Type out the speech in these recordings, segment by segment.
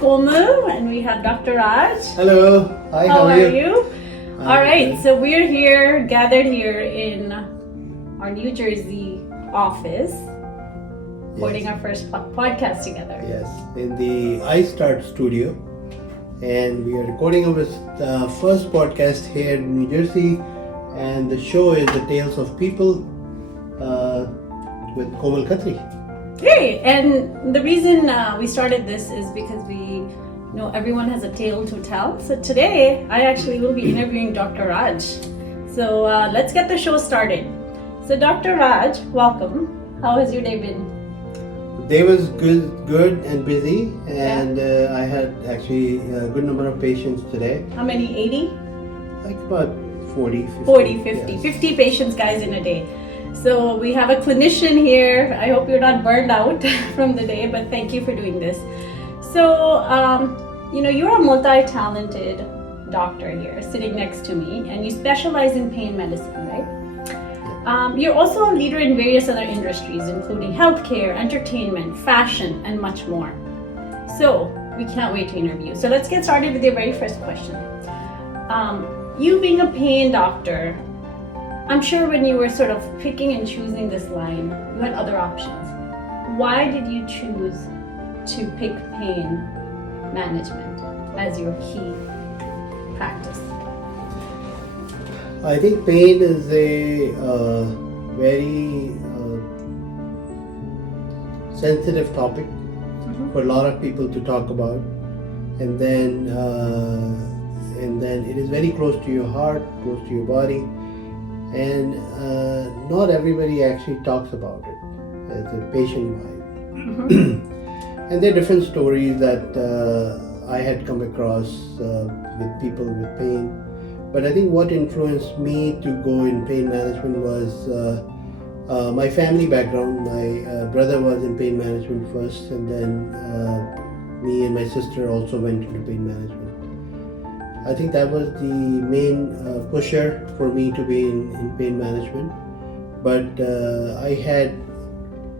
Komal and we have Dr. Raj. Hello. Hi, How are you? I'm All right, good. so we're here, gathered here in our New Jersey office, recording Yes. our first podcast together. Yes, in the iStart studio, and we are recording our first podcast here in New Jersey, and the show is The Tales of People with Komal Khatri. Hey, and the reason we started this is because we know everyone has a tale to tell. So today, I actually will be interviewing Dr. Raj. So let's get the show started. So Dr. Raj, welcome. How has your day been? Day was good and busy, and I had actually a good number of patients today, How many? 80? like about 40, 50. 40, 50. Yes. 50 patients, guys, in a day. So we have a clinician here. I hope you're not burned out from the day, but thank you for doing this. So, you're a multi-talented doctor here sitting next to me, and you specialize in pain medicine, right? You're also a leader in various other industries, including healthcare, entertainment, fashion, and much more. So, we can't wait to interview. So, let's get started with your very first question. You being a pain doctor, I'm sure when you were sort of picking and choosing this line, you had other options. Why did you choose to pick pain management as your key practice? I think pain is a very sensitive topic for a lot of people to talk about, and then it is very close to your heart, close to your body, and not everybody actually talks about it as a patient-wise. And there are different stories that I had come across with people with pain. But I think what influenced me to go in pain management was my family background. My brother was in pain management first, and then me and my sister also went into pain management. I think that was the main pusher for me to be in pain management. But I had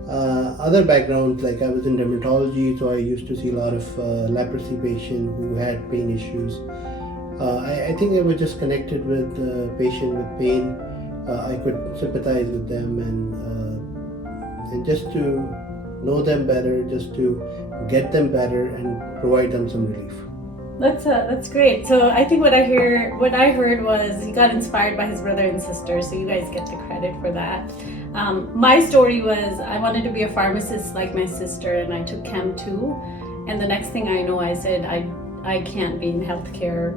other backgrounds, like I was in dermatology, so I used to see a lot of leprosy patients who had pain issues. I think I was just connected with the patient with pain. I could sympathize with them and just to know them better, just to get them better and provide them some relief. That's great. So I think what I heard was he got inspired by his brother and sister. So you guys get the credit for that. My story was I wanted to be a pharmacist like my sister, and I took Chem 2. And the next thing I know, I said I can't be in healthcare.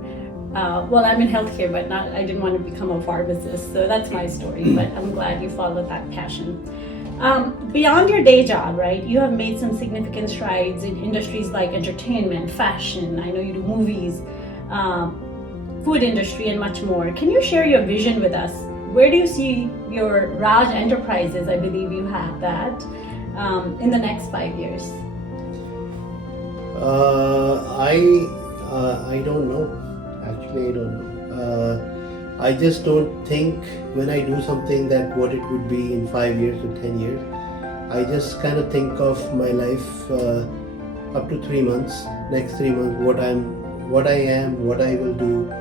Well, I'm in healthcare, but I didn't want to become a pharmacist. So that's my story. But I'm glad you followed that passion. Beyond your day job, right, you have made some significant strides in industries like entertainment, fashion, I know you do movies, food industry, and much more. Can you share your vision with us? Where do you see your Raj Enterprises, I believe you have that, in the next 5 years? I don't know. Actually, I don't know. I just don't think when I do something that what it would be in 5 years or 10 years. I just kind of think of my life up to 3 months, next 3 months, what I am, what I will do,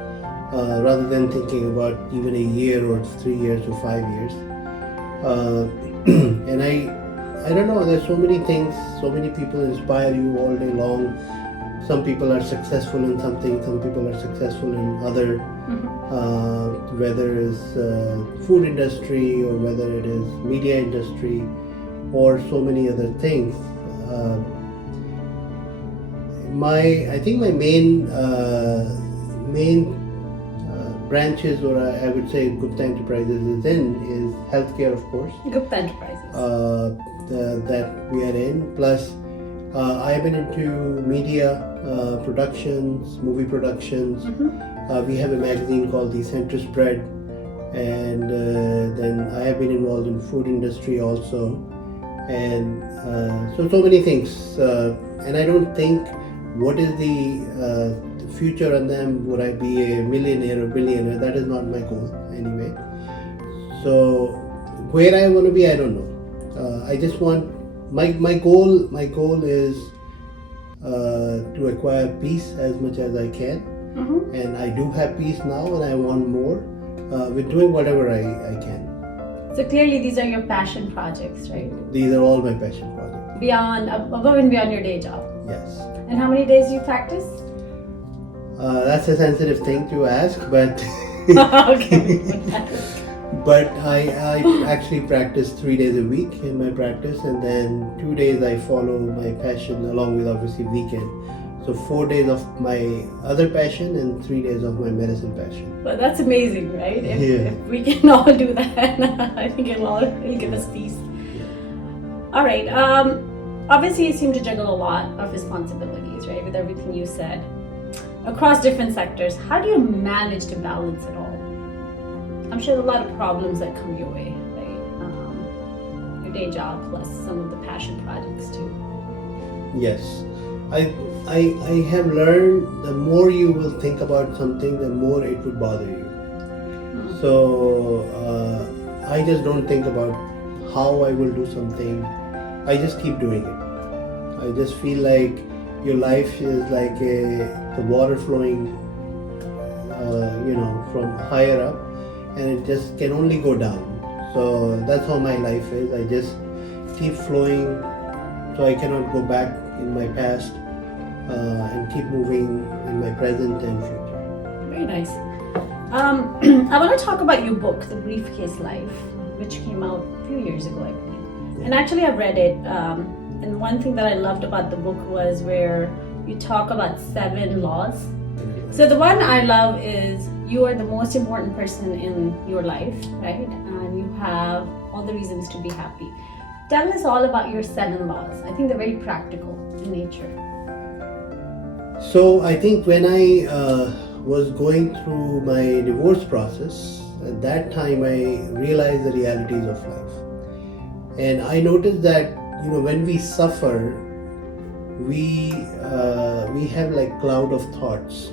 rather than thinking about even a year or 3 years or 5 years. And I don't know, there's so many things, so many people inspire you all day long. Some people are successful in something, some people are successful in other, whether it's food industry or whether it is media industry or so many other things. I think my main branches, or I would say Gupta Enterprises is healthcare, of course. Gupta Enterprises. That we are in. Plus, I have been into media productions, movie productions. We have a magazine called The Center Spread, and then I have been involved in food industry also, and so many things. And I don't think what is the future on them. Would I be a millionaire or billionaire? That is not my goal anyway. So where I want to be, I don't know. I just want my goal is to acquire peace as much as I can. Mm-hmm. And I do have peace now, and I want more with doing whatever I can. So clearly, these are your passion projects, right? These are all my passion projects. Beyond, above and beyond your day job. Yes. And how many days do you practice? That's a sensitive thing to ask, but Okay. but I actually practice 3 days a week in my practice, and then 2 days I follow my passion along with obviously weekend. So 4 days of my other passion and 3 days of my medicine passion. Well, that's amazing, right? If, Yeah. if we can all do that, I think it'll give us peace. All right. Obviously, you seem to juggle a lot of responsibilities, right? With everything you said across different sectors. How do you manage to balance it all? I'm sure there are a lot of problems that come your way, right? Your day job plus some of the passion projects too. Yes. I have learned the more you will think about something, the more it would bother you. So I just don't think about how I will do something. I just keep doing it. I just feel like your life is like the water flowing, from higher up, and it just can only go down. So that's how my life is. I just keep flowing, so I cannot go back in my past, and keep moving in my present and future. Very nice. I want to talk about your book, The Briefcase Life, which came out a few years ago, I believe. And actually, I've read it. And one thing that I loved about the book was where you talk about 7 laws. So the one I love is you are the most important person in your life, right? And you have all the reasons to be happy. Tell us all about your 7 laws. I think they're very practical in nature. So I think when I was going through my divorce process, at that time I realized the realities of life. And I noticed that, when we suffer, we have like cloud of thoughts,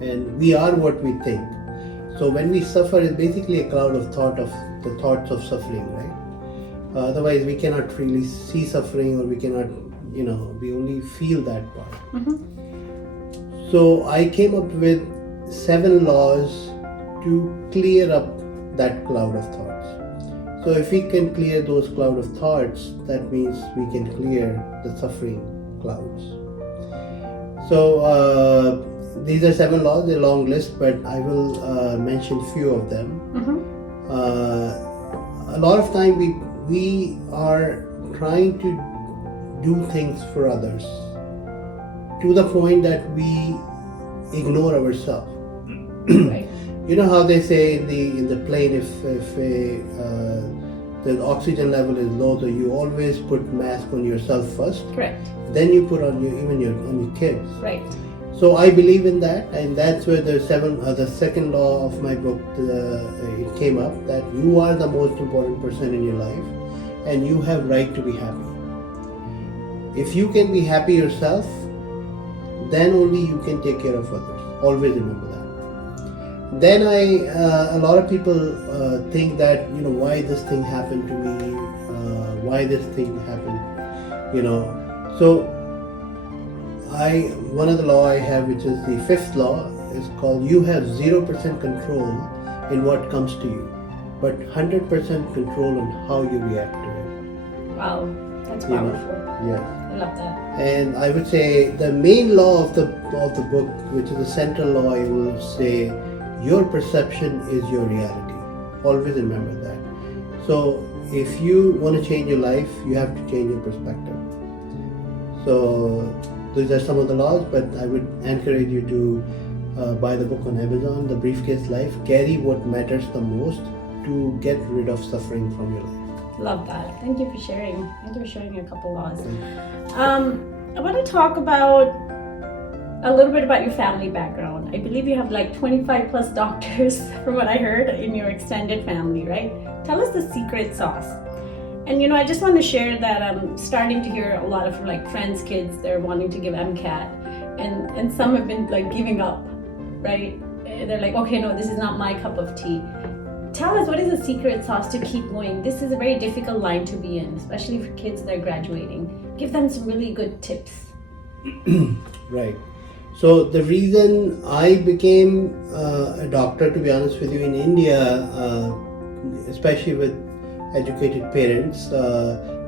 and we are what we think. So when we suffer, it's basically a cloud of the thoughts of suffering, right? Otherwise, we cannot really see suffering, or we cannot, we only feel that part. Mm-hmm. So I came up with 7 laws to clear up that cloud of thoughts. So if we can clear those cloud of thoughts, that means we can clear the suffering clouds. So these are 7 laws, they're a long list, but I will mention few of them. Mm-hmm. A lot of time we are trying to do things for others to the point that we ignore ourselves. Right. You know how they say in the plane, if the oxygen level is low, so you always put mask on yourself first. Correct. Then you put on on your kids. Right. So I believe in that, and that's where the second law of my book it came up, that you are the most important person in your life, and you have right to be happy. If you can be happy yourself, then only you can take care of others. Always remember that. Then a lot of people think that, why this thing happened to me, why this thing happened, So one of the law I have, which is the 5th law, is called you have 0% control in what comes to you, but 100% control on how you react to it. Wow, that's powerful. Yes. I love that. And I would say the main law of the book, which is the central law, I will say, your perception is your reality. Always remember that. So if you want to change your life, you have to change your perspective. So these are some of the laws, but I would encourage you to buy the book on Amazon, The Briefcase Life. Carry what matters the most to get rid of suffering from your life. Love that. Thank you for sharing. Thank you for sharing a couple laws. I want to talk about a little bit about your family background. I believe you have like 25 plus doctors from what I heard in your extended family, right? Tell us the secret sauce. And I just want to share that I'm starting to hear a lot of like friends' kids, they're wanting to give MCAT, and some have been like giving up, right? They're like, okay, no, this is not my cup of tea. Tell us, what is the secret sauce to keep going? This is a very difficult line to be in, especially for kids that are graduating. Give them some really good tips. Right. So the reason I became a doctor, to be honest with you, in India, especially with educated parents,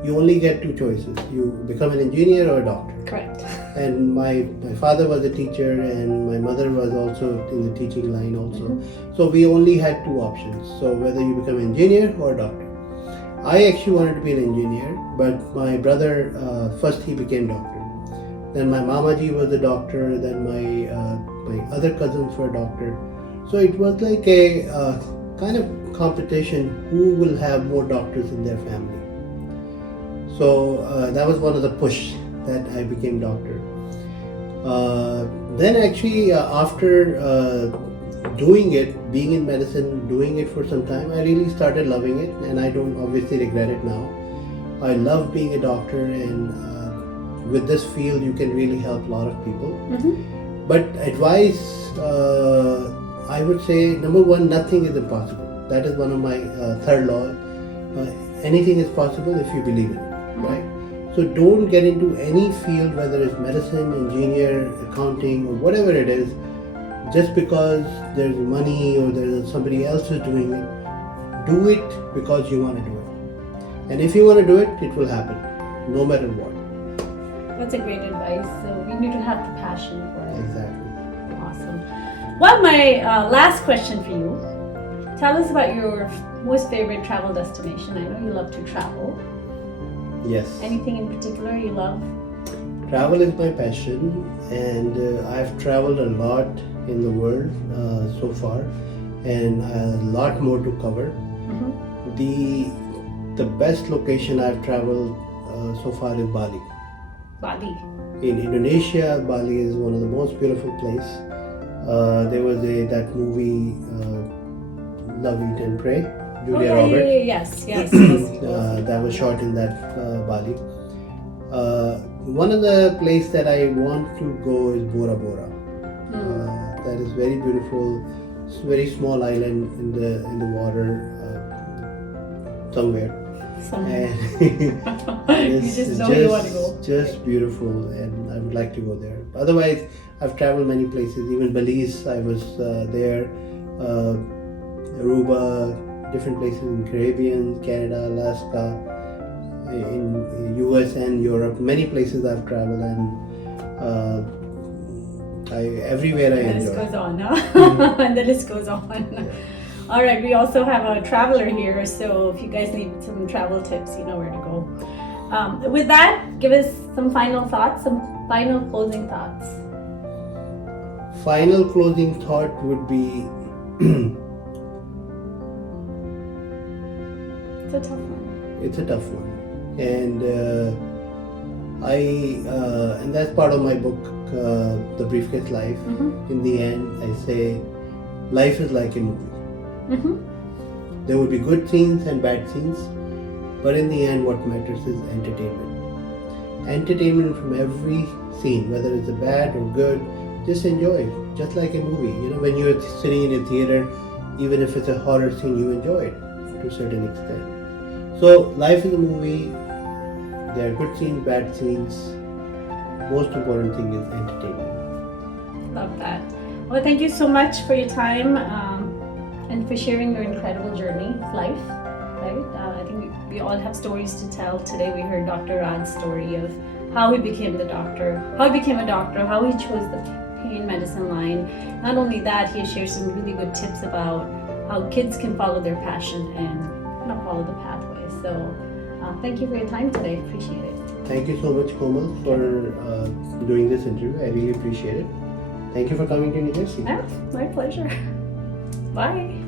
you only get two choices: you become an engineer or a doctor. Correct. And my father was a teacher, and my mother was also in the teaching line also. So we only had two options: so whether you become an engineer or a doctor. I actually wanted to be an engineer, but my brother first he became doctor. Then my mamaji was a doctor. Then my other cousins were doctor. So it was like a kind of competition who will have more doctors in their family. So that was one of the push that I became doctor. Then actually after doing it, being in medicine, doing it for some time, I really started loving it, and I don't obviously regret it now. I love being a doctor, and with this field you can really help a lot of people. But advice, I would say, number one, nothing is impossible. That is one of my third law. Anything is possible if you believe in it, right? So don't get into any field, whether it's medicine, engineer, accounting, or whatever it is, just because there's money or there's somebody else who's doing it. Do it because you want to do it. And if you want to do it, it will happen, no matter what. That's a great advice. So we need to have the passion for it. Exactly. Awesome. Well, my last question for you. Tell us about your most favorite travel destination. I know you love to travel. Yes. Anything in particular you love? Travel is my passion, and I've traveled a lot in the world so far, and a lot more to cover. The best location I've traveled so far is Bali. Bali. In Indonesia, Bali is one of the most beautiful places. There was that movie Love, Eat and Pray, Julia Roberts. Yes. That was shot in that Bali. One of the places that I want to go is Bora Bora. That is very beautiful. It's a very small island in the water somewhere. And you just know you want to go. Just beautiful, and I would like to go there. Otherwise, I've traveled many places. Even Belize, I was there. Aruba, different places in Caribbean, Canada, Alaska, in US and Europe. Many places I've traveled, and everywhere I enjoy. The list goes on, huh? And the list goes on. All right, we also have a traveler here, so if you guys need some travel tips, you know where to go. With that, give us some final thoughts, some final closing thoughts. Final closing thought would be it's a tough one. It's a tough one, and and that's part of my book, The Briefcase Life. In the end, I say life is like a movie. There will be good scenes and bad scenes, but in the end, what matters is entertainment. Entertainment from every scene, whether it's a bad or good, just enjoy it, just like a movie. You know, when you're sitting in a theater, even if it's a horror scene, you enjoy it to a certain extent. So life is a movie. There are good scenes, bad scenes. Most important thing is entertainment. Love that. Well, thank you so much for your time and for sharing your incredible journey of life. Right? I think we all have stories to tell. Today we heard Dr. Rad's story of how he became the doctor, how he became a doctor, how he chose the pain medicine line. Not only that, he shared some really good tips about how kids can follow their passion and kind of follow the pathway. So thank you for your time today. Appreciate it. Thank you so much, Komal, for doing this interview. I really appreciate it. Thank you for coming to New Jersey. Yeah, my pleasure. Bye.